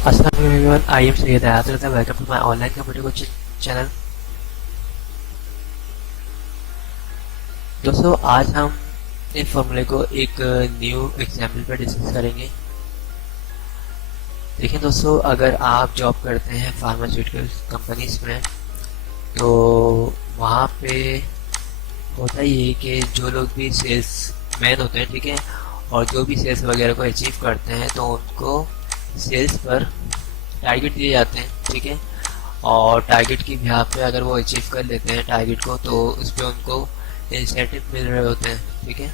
अस्सलाम वालेकुम everyone, I am Syed Ayat. Welcome to my online computer coaching channel. दोस्तों, आज हम इस फॉर्मूले को एक न्यू एग्जाम्पल पर डिस्कस करेंगे। देखिए दोस्तों, अगर आप जॉब करते हैं फार्मास्यूटिकल कंपनीज में, तो वहाँ पे होता ही है कि जो लोग भी सेल्स मैन होते हैं, ठीक है, और जो भी सेल्स वगैरह को अचीव करते हैं, तो उनको सेल्स पर टारगेट दिए जाते हैं, ठीक है। और टारगेट की बिहार पे अगर वो अचीव कर लेते हैं टारगेट को, तो उस पर उनको इंसेंटिव मिल रहे होते हैं, ठीक है।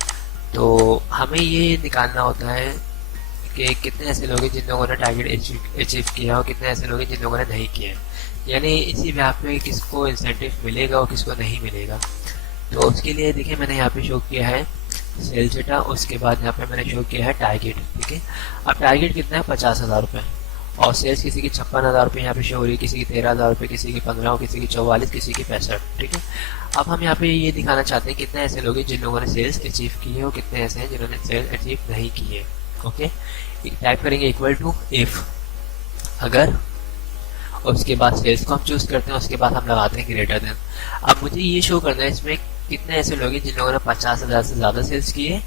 तो हमें ये निकालना होता है कि कितने ऐसे लोग हैं जिन लोगों ने टारगेट अचीव किया और कितने ऐसे लोग हैं जिन लोगों ने नहीं किया, यानी इसी बिहार पे किसको इंसेंटिव मिलेगा और किसको नहीं मिलेगा। तो उसके लिए देखिए, मैंने यहाँ पे शो किया है सेल्स डेटा, उसके बाद यहाँ पे मैंने शो किया है टारगेट, ठीक है। अब टारगेट कितना है? 50,000 रुपये, और सेल्स किसी की 56,000 रुपये यहाँ पे शो हो रही है, किसी की 13,000 रुपये, किसी की 15, किसी की 44, किसी की 65, ठीक है। अब हम यहाँ पे ये दिखाना चाहते हैं कितने ऐसे लोग हैं जिन लोगों ने सेल्स अचीव की है और कितने ऐसे हैं जिन्होंने सेल्स अचीव नहीं की है। ओके, टाइप करेंगे इक्वल टू इफ, अगर, और उसके बाद सेल्स को हम चूज करते हैं, उसके बाद हम लगाते हैं ग्रेटर देन। अब मुझे ये शो करना है इसमें कितने ऐसे लोग हैं जिन लोगों ने 50,000 से ज़्यादा सेल्स किए,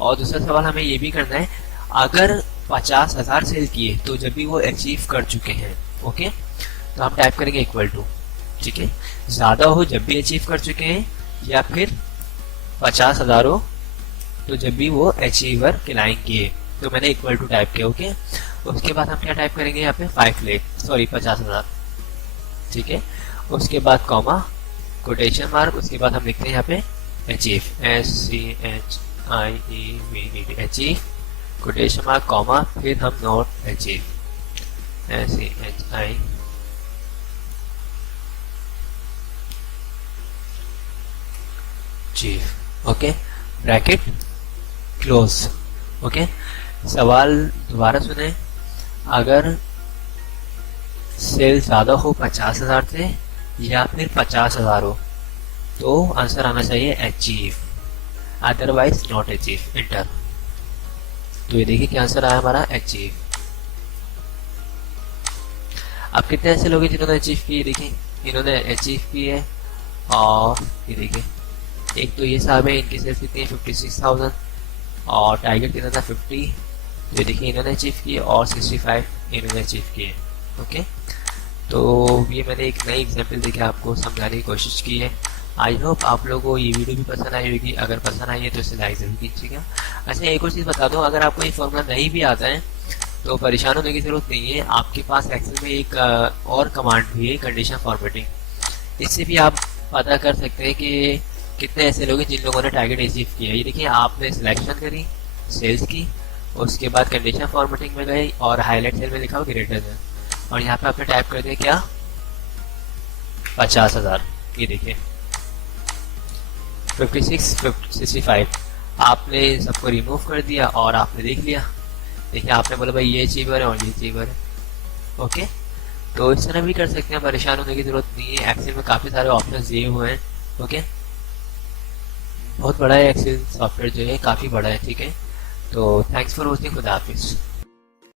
और दूसरा सवाल हमें ये भी करना है अगर 50,000 सेल किए तो जब भी वो अचीव कर चुके हैं। ओके, तो हम टाइप करेंगे इक्वल टू, ठीक है, ज़्यादा हो जब भी अचीव कर चुके हैं, या फिर 50,000 हो तो जब भी वो अचीवर कहलाएंगे। तो मैंने इक्वल टू टाइप किया। ओके, उसके बाद हम क्या टाइप करेंगे यहाँ पे 50,000, ठीक है। उसके बाद कॉमा, कोटेशन मार्क, उसके बाद हम लिखते हैं यहाँ पे achieve, SCHIEVED, achieve, quotation mark, comma, फिर हम not achieve, SCHI achieve, okay, bracket close. Okay, सवाल दोबारा सुने, अगर सेल ज़्यादा हो 50,000 से या फिर 50,000 हो तो आंसर आना चाहिए achieve, otherwise not achieve, inter. तो ये देखिए क्या आंसर आया हमारा, अचीव। अब कितने ऐसे लोग हैं जिन्होंने अचीव किए? देखिए, इन्होंने अचीव किए, और ये देखिए एक तो ये साहब है, इनकी सेल्स कितनी है 56,000, और टारगेट कितना था 50, तो देखिए इन्होंने अचीव किए, और 65 इन्होंने अचीव किए। ओके, तो ये मैंने एक नई एग्जांपल देके आपको समझाने की कोशिश की है। आई होप आप लोगों को ये वीडियो भी पसंद आई होगी। अगर पसंद आई है तो इसे लाइक जरूर कीजिएगा। अच्छा, एक और चीज़ बता दूं, अगर आपको ये फॉर्मूला नहीं भी आता है तो परेशान होने की ज़रूरत नहीं है। आपके पास एक्सेल में एक और कमांड भी है, कंडीशन फॉर्मेटिंग। इससे भी आप पता कर सकते हैं कि कितने ऐसे लोग हैं जिन लोगों ने टारगेट अचीव किया। ये देखिए, आपने सिलेक्शन करी सेल्स की, उसके बाद कंडीशन फॉर्मेटिंग में गए और हाईलाइट सेल में लिखा हो ग्रेटर देन, और यहाँ पे आपने टाइप कर दिया क्या, 50,000। ये देखिए 56, 65, आपने सबको रिमूव कर दिया और आपने देख लिया। देखिए, आपने बोला भाई ये अचीवर है और ये अचीवर है। ओके, तो इस तरह भी कर सकते हैं, परेशान होने की जरूरत नहीं है। एक्सेल में काफ़ी सारे ऑप्शन दिए हुए हैं। ओके, बहुत बड़ा है एक्सेल सॉफ्टवेयर, जो है काफ़ी बड़ा है, ठीक है। तो थैंक्स फॉर वॉचिंग, खुदा हाफिज़।